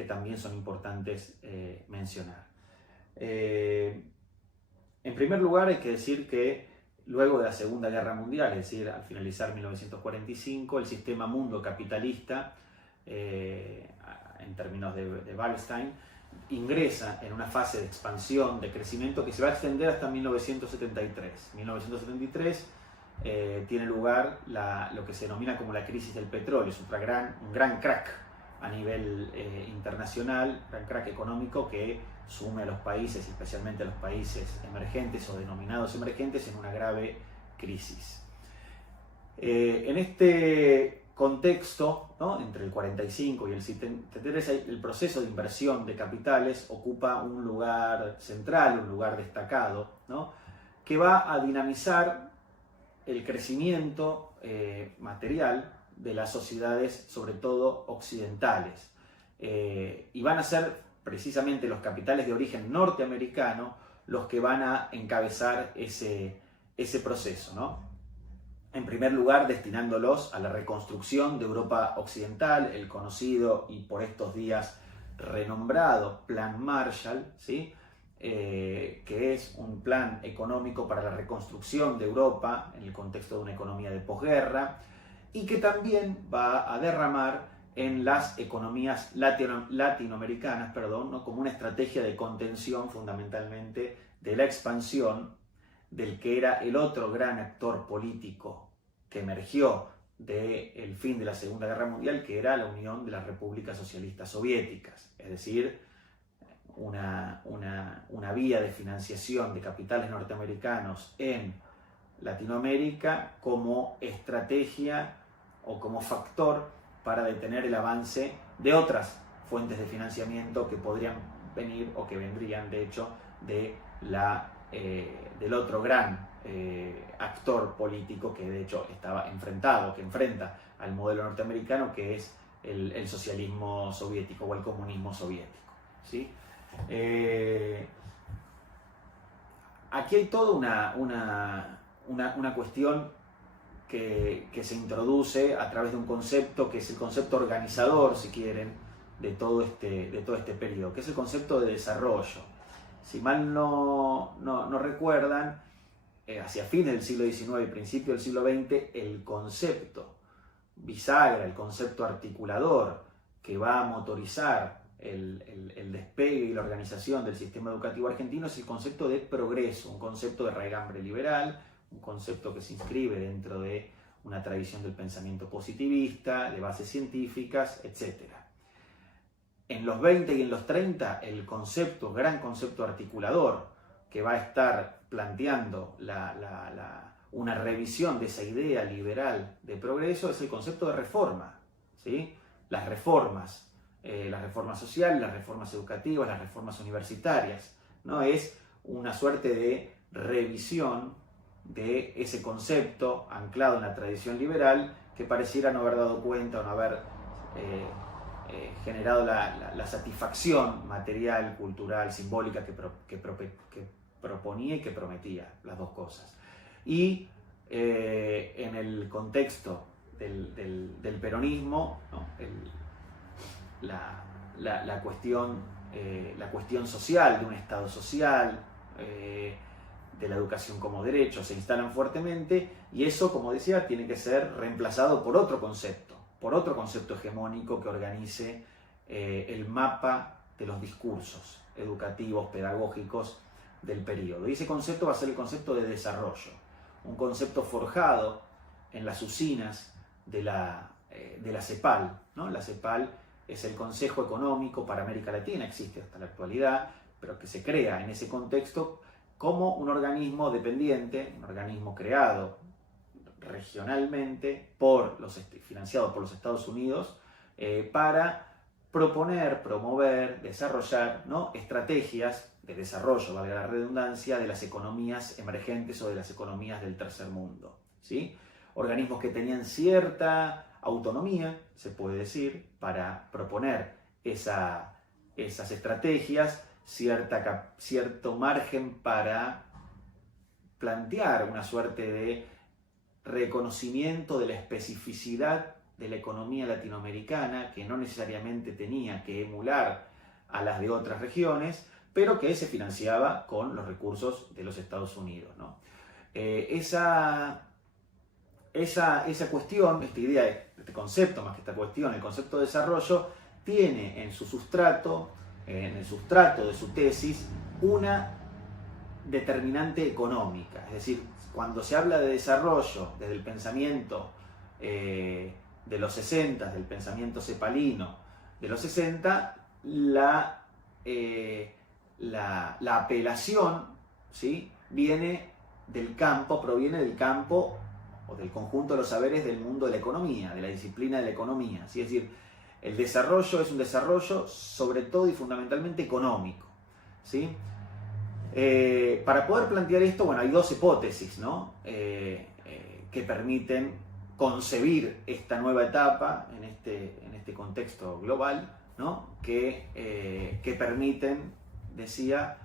que también son importantes mencionar. En primer lugar, hay que decir que luego de la Segunda Guerra Mundial, es decir, al finalizar 1945, el sistema mundo capitalista, en términos de Wallerstein, ingresa en una fase de expansión, de crecimiento que se va a extender hasta 1973. 1973 tiene lugar lo que se denomina como la crisis del petróleo, es un gran crack a nivel internacional, gran crack económico que sume a los países, especialmente a los países emergentes o denominados emergentes, en una grave crisis. En este contexto, ¿no?, entre el 45 y el 73, el proceso de inversión de capitales ocupa un lugar central, un lugar destacado, ¿no?, que va a dinamizar el crecimiento material de las sociedades, sobre todo occidentales. Y van a ser precisamente los capitales de origen norteamericano los que van a encabezar ese proceso, ¿no? En primer lugar, destinándolos a la reconstrucción de Europa Occidental, el conocido y por estos días renombrado Plan Marshall, ¿sí?, que es un plan económico para la reconstrucción de Europa en el contexto de una economía de posguerra, y que también va a derramar en las economías latinoamericanas, ¿no?, como una estrategia de contención fundamentalmente de la expansión del que era el otro gran actor político que emergió del fin de la Segunda Guerra Mundial, que era la Unión de las Repúblicas Socialistas Soviéticas, es decir, una vía de financiación de capitales norteamericanos en Latinoamérica como estrategia o como factor para detener el avance de otras fuentes de financiamiento que podrían venir o que vendrían, de hecho, del otro gran actor político que de hecho que enfrenta al modelo norteamericano, que es el socialismo soviético o el comunismo soviético, ¿sí? Aquí hay toda una cuestión que se introduce a través de un concepto que es el concepto organizador, si quieren, de todo este periodo, que es el concepto de desarrollo. Si mal no recuerdan, hacia fines del siglo XIX y principio del siglo XX, el concepto bisagra, el concepto articulador que va a motorizar el despegue y la organización del sistema educativo argentino es el concepto de progreso, un concepto de raigambre liberal, un concepto que se inscribe dentro de una tradición del pensamiento positivista, de bases científicas, etc. En los 20 y en los 30, el gran concepto articulador que va a estar planteando una revisión de esa idea liberal de progreso es el concepto de reforma, ¿sí? Las reformas sociales, las reformas educativas, las reformas universitarias, ¿no? Es una suerte de revisión de ese concepto anclado en la tradición liberal que pareciera no haber dado cuenta o no haber generado la satisfacción material, cultural, simbólica que proponía y que prometía, las dos cosas. Y en el contexto del peronismo, ¿no?, la cuestión social, de un Estado social, de la educación como derecho, se instalan fuertemente, y eso, como decía, tiene que ser reemplazado por otro concepto hegemónico que organice el mapa de los discursos educativos, pedagógicos del periodo. Y ese concepto va a ser el concepto de desarrollo, un concepto forjado en las usinas de la CEPAL, ¿no? La CEPAL es el Consejo Económico para América Latina, existe hasta la actualidad, pero que se crea en ese contexto como un organismo dependiente, un organismo creado regionalmente, financiado por los Estados Unidos, para proponer, promover, desarrollar, ¿no?, estrategias de desarrollo, valga la redundancia, de las economías emergentes o de las economías del tercer mundo, ¿sí? Organismos que tenían cierta autonomía, se puede decir, para proponer esas estrategias, cierto margen para plantear una suerte de reconocimiento de la especificidad de la economía latinoamericana que no necesariamente tenía que emular a las de otras regiones, pero que se financiaba con los recursos de los Estados Unidos, ¿no? Esa cuestión, esta idea, este concepto más que esta cuestión, el concepto de desarrollo, tiene en su sustrato, en el sustrato de su tesis, una determinante económica. Es decir, cuando se habla de desarrollo desde el pensamiento de los 60, del pensamiento cepalino de los 60, la apelación, ¿sí?, proviene del campo o del conjunto de los saberes del mundo de la economía, de la disciplina de la economía, ¿sí? Es decir, el desarrollo es un desarrollo sobre todo y fundamentalmente económico, ¿sí? Para poder plantear esto, bueno, hay dos hipótesis, ¿no?, que permiten concebir esta nueva etapa en este contexto global, ¿no?, que permiten, decía,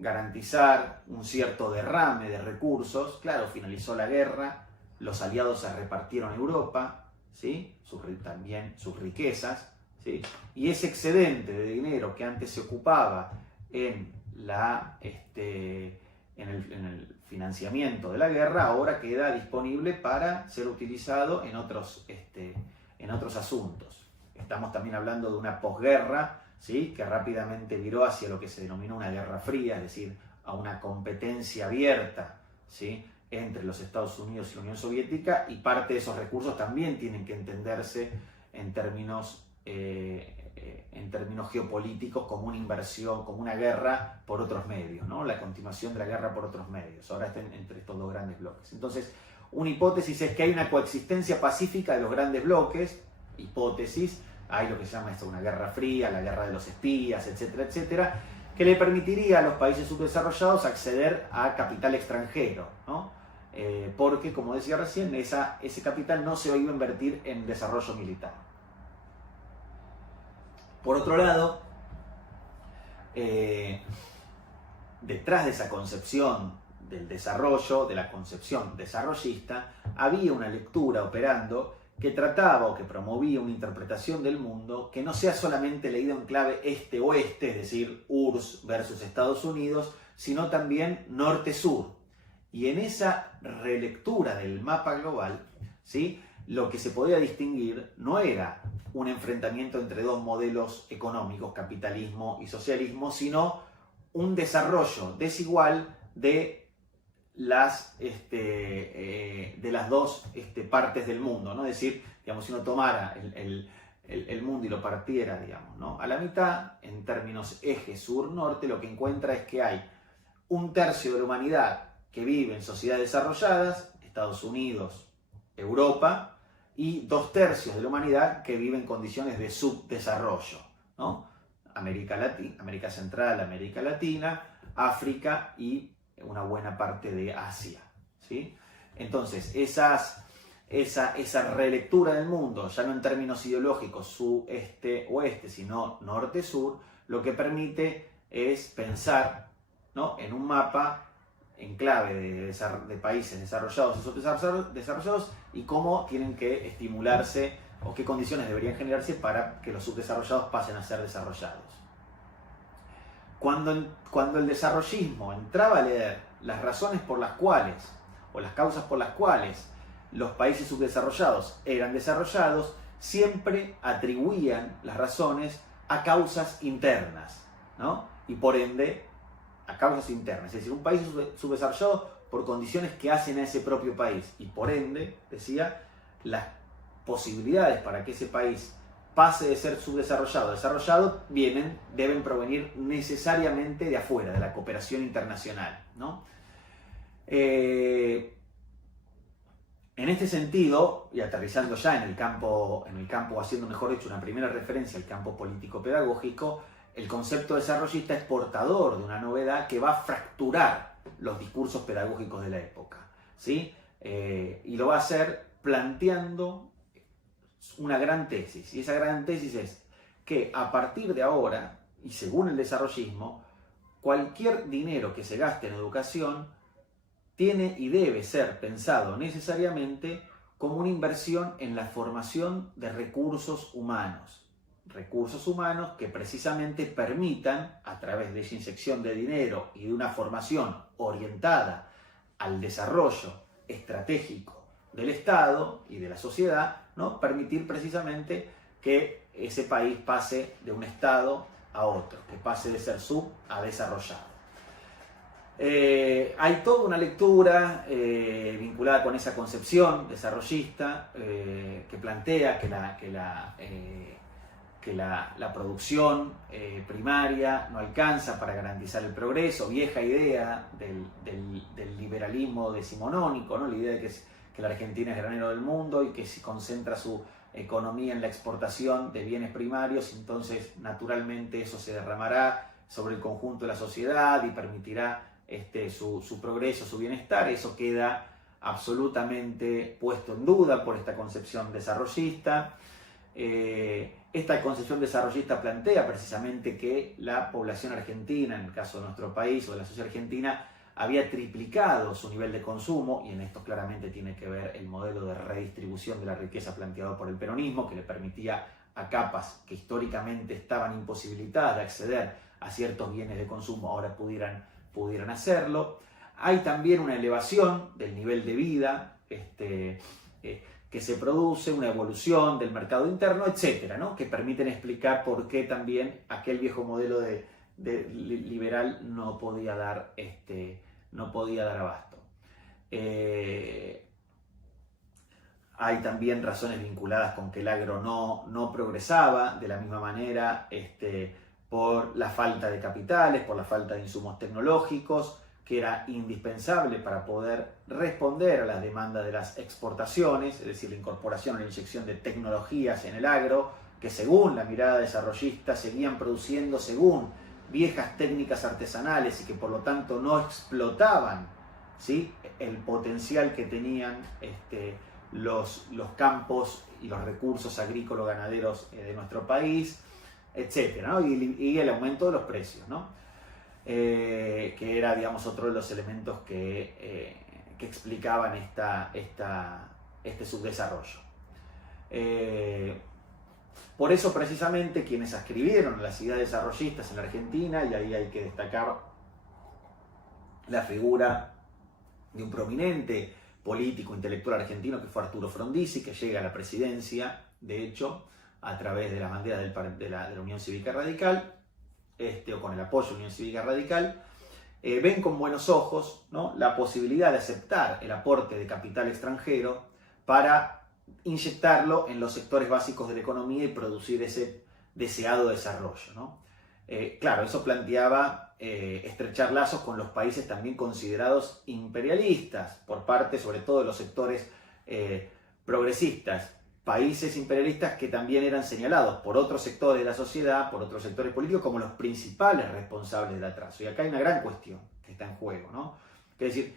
garantizar un cierto derrame de recursos. Claro, finalizó la guerra, los aliados se repartieron Europa, ¿sí?, también sus riquezas, ¿sí?, y ese excedente de dinero que antes se ocupaba en el financiamiento de la guerra, ahora queda disponible para ser utilizado en otros asuntos. Estamos también hablando de una posguerra, ¿sí?, que rápidamente viró hacia lo que se denominó una guerra fría, es decir, a una competencia abierta, ¿sí?, entre los Estados Unidos y la Unión Soviética, y parte de esos recursos también tienen que entenderse en términos geopolíticos como una inversión, como una guerra por otros medios, ¿no?, la continuación de la guerra por otros medios. Ahora están entre estos dos grandes bloques. Entonces, una hipótesis es que hay una coexistencia pacífica de los grandes bloques. Hipótesis, hay lo que se llama una guerra fría, la guerra de los espías, etcétera, etcétera, que le permitiría a los países subdesarrollados acceder a capital extranjero, ¿no? Porque, como decía recién, ese capital no se iba a invertir en desarrollo militar. Por otro lado, detrás de esa concepción del desarrollo, de la concepción desarrollista, había una lectura operando que trataba o que promovía una interpretación del mundo que no sea solamente leída en clave este-oeste, es decir, URSS versus Estados Unidos, sino también norte-sur. Y en esa relectura del mapa global, ¿sí?, lo que se podía distinguir no era un enfrentamiento entre dos modelos económicos, capitalismo y socialismo, sino un desarrollo desigual de las dos partes del mundo, ¿no? Es decir, digamos, si uno tomara el mundo y lo partiera, digamos, ¿no?, a la mitad, en términos eje sur-norte, lo que encuentra es que hay un tercio de la humanidad que vive en sociedades desarrolladas, Estados Unidos, Europa, y 2/3 de la humanidad que vive en condiciones de subdesarrollo, ¿no?, América Central, América Latina, África y una buena parte de Asia, ¿sí? Entonces, esa relectura del mundo, ya no en términos ideológicos su-este-oeste, sino norte-sur, lo que permite es pensar, ¿no?, en un mapa en clave de países desarrollados y subdesarrollados, y cómo tienen que estimularse o qué condiciones deberían generarse para que los subdesarrollados pasen a ser desarrollados. Cuando el desarrollismo entraba a leer las razones por las cuales, o las causas por las cuales los países subdesarrollados eran desarrollados, siempre atribuían las razones a causas internas, ¿no?, y por ende a causas internas. Es decir, un país subdesarrollado por condiciones que hacen a ese propio país, y por ende, decía, las posibilidades para que ese país pase de ser subdesarrollado a desarrollado deben provenir necesariamente de afuera, de la cooperación internacional, ¿no? En este sentido, y aterrizando ya en el campo, haciendo mejor dicho una primera referencia al campo político-pedagógico, el concepto desarrollista es portador de una novedad que va a fracturar los discursos pedagógicos de la época, ¿sí? Y lo va a hacer planteando una gran tesis, y esa gran tesis es que a partir de ahora, y según el desarrollismo, cualquier dinero que se gaste en educación tiene y debe ser pensado necesariamente como una inversión en la formación de recursos humanos que precisamente permitan, a través de esa inyección de dinero y de una formación orientada al desarrollo estratégico del Estado y de la sociedad, ¿no? Permitir precisamente que ese país pase de un Estado a otro, que pase de ser sub a desarrollado. Hay toda una lectura vinculada con esa concepción desarrollista que plantea que la producción primaria no alcanza para garantizar el progreso, vieja idea del liberalismo decimonónico, ¿no? La idea de que la Argentina es granero del mundo y que si concentra su economía en la exportación de bienes primarios, entonces naturalmente eso se derramará sobre el conjunto de la sociedad y permitirá su progreso, su bienestar. Eso queda absolutamente puesto en duda por esta concepción desarrollista. Esta concepción desarrollista plantea precisamente que la población argentina, en el caso de nuestro país o de la sociedad argentina, había triplicado su nivel de consumo, y en esto claramente tiene que ver el modelo de redistribución de la riqueza planteado por el peronismo, que le permitía a capas que históricamente estaban imposibilitadas de acceder a ciertos bienes de consumo, ahora pudieran hacerlo. Hay también una elevación del nivel de vida que se produce, una evolución del mercado interno, etcétera, ¿no? Que permiten explicar por qué también aquel viejo modelo de liberal no podía dar abasto. Hay también razones vinculadas con que el agro no progresaba de la misma manera por la falta de capitales, por la falta de insumos tecnológicos, que era indispensable para poder responder a las demandas de las exportaciones, es decir, la incorporación o la inyección de tecnologías en el agro, que según la mirada desarrollista seguían produciendo según viejas técnicas artesanales y que por lo tanto no explotaban, ¿sí?, el potencial que tenían los campos y los recursos agrícolas-ganaderos de nuestro país, etcétera, ¿no? Y el aumento de los precios, ¿no? Que era, digamos, otro de los elementos que explicaban este subdesarrollo. Por eso, precisamente, quienes escribieron las ideas desarrollistas en la Argentina, y ahí hay que destacar la figura de un prominente político intelectual argentino que fue Arturo Frondizi, que llega a la presidencia, de hecho, a través de la bandera de la Unión Cívica Radical, o con el apoyo de la Unión Cívica Radical, ven con buenos ojos, ¿no?, la posibilidad de aceptar el aporte de capital extranjero para inyectarlo en los sectores básicos de la economía y producir ese deseado desarrollo, ¿no? Claro, eso planteaba estrechar lazos con los países también considerados imperialistas, por parte sobre todo de los sectores progresistas, países imperialistas que también eran señalados por otros sectores de la sociedad, por otros sectores políticos, como los principales responsables del atraso. Y acá hay una gran cuestión que está en juego, ¿no? Es decir,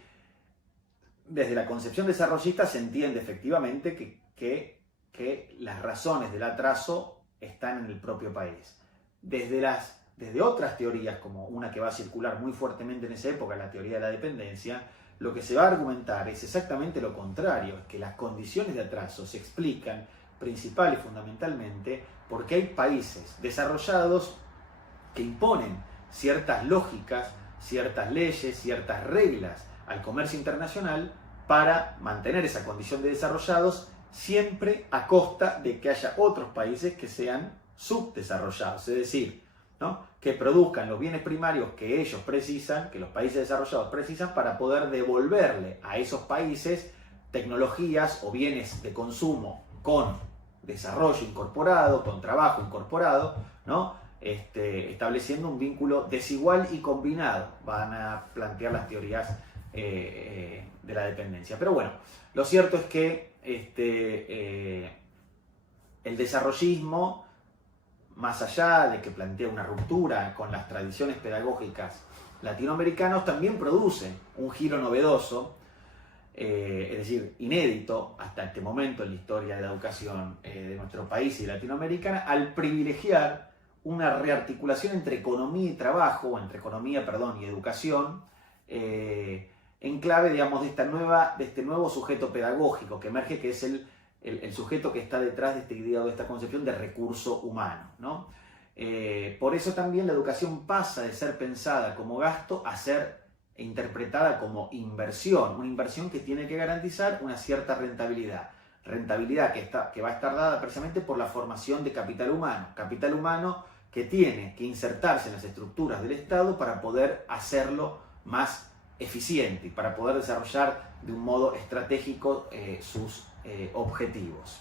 desde la concepción desarrollista se entiende efectivamente que las razones del atraso están en el propio país. Desde otras teorías, como una que va a circular muy fuertemente en esa época, la teoría de la dependencia, lo que se va a argumentar es exactamente lo contrario, es que las condiciones de atraso se explican principal y fundamentalmente porque hay países desarrollados que imponen ciertas lógicas, ciertas leyes, ciertas reglas al comercio internacional para mantener esa condición de desarrollados, siempre a costa de que haya otros países que sean subdesarrollados, es decir, ¿no?, que produzcan los bienes primarios que ellos precisan, que los países desarrollados precisan, para poder devolverle a esos países tecnologías o bienes de consumo con desarrollo incorporado, con trabajo incorporado, ¿no?, estableciendo un vínculo desigual y combinado. Van a plantear las teorías de la dependencia. Pero bueno, lo cierto es que el desarrollismo, más allá de que plantea una ruptura con las tradiciones pedagógicas latinoamericanas, también produce un giro novedoso, es decir, inédito hasta este momento en la historia de la educación de nuestro país y latinoamericana, al privilegiar una rearticulación entre economía y trabajo, o entre economía, y educación, en clave, digamos, de este nuevo sujeto pedagógico que emerge, que es el sujeto que está detrás de de esta concepción de recurso humano, ¿no? Por eso también la educación pasa de ser pensada como gasto a ser interpretada como inversión, una inversión que tiene que garantizar una cierta rentabilidad que va a estar dada precisamente por la formación de capital humano que tiene que insertarse en las estructuras del Estado para poder hacerlo más eficiente y para poder desarrollar de un modo estratégico sus objetivos.